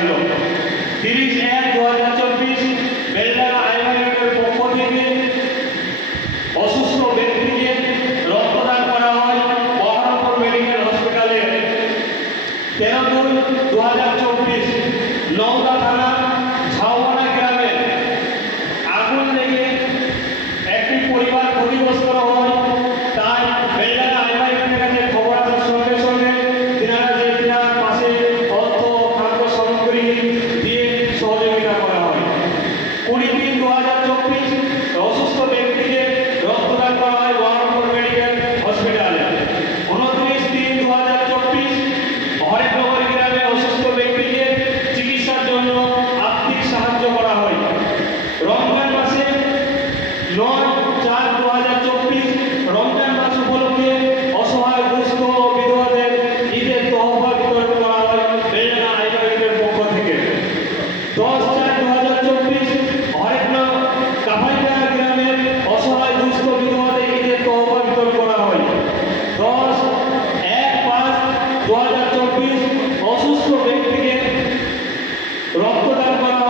হয়েছিল। 30/1/2024 বেলডাঙ্গা আইএমএর পক্ষ থেকে অসুস্থ ব্যক্তিকে রক্তদান করা হয় বহরমপুর মেডিকেল হসপিটালে। 13/2/2024 নওদা থানা ঝাউবানা গ্রামে আগুন লেগে একটি পরিবার ক্ষতিগ্রস্ত হয়। তাই বেলডাঙ্গা আইএমএর কাছে খবর আসার সঙ্গে সঙ্গে তিনার পাশে অর্থ খাদ্য সামগ্রী দিয়ে সহযোগিতা করা হয়। 20/3/2024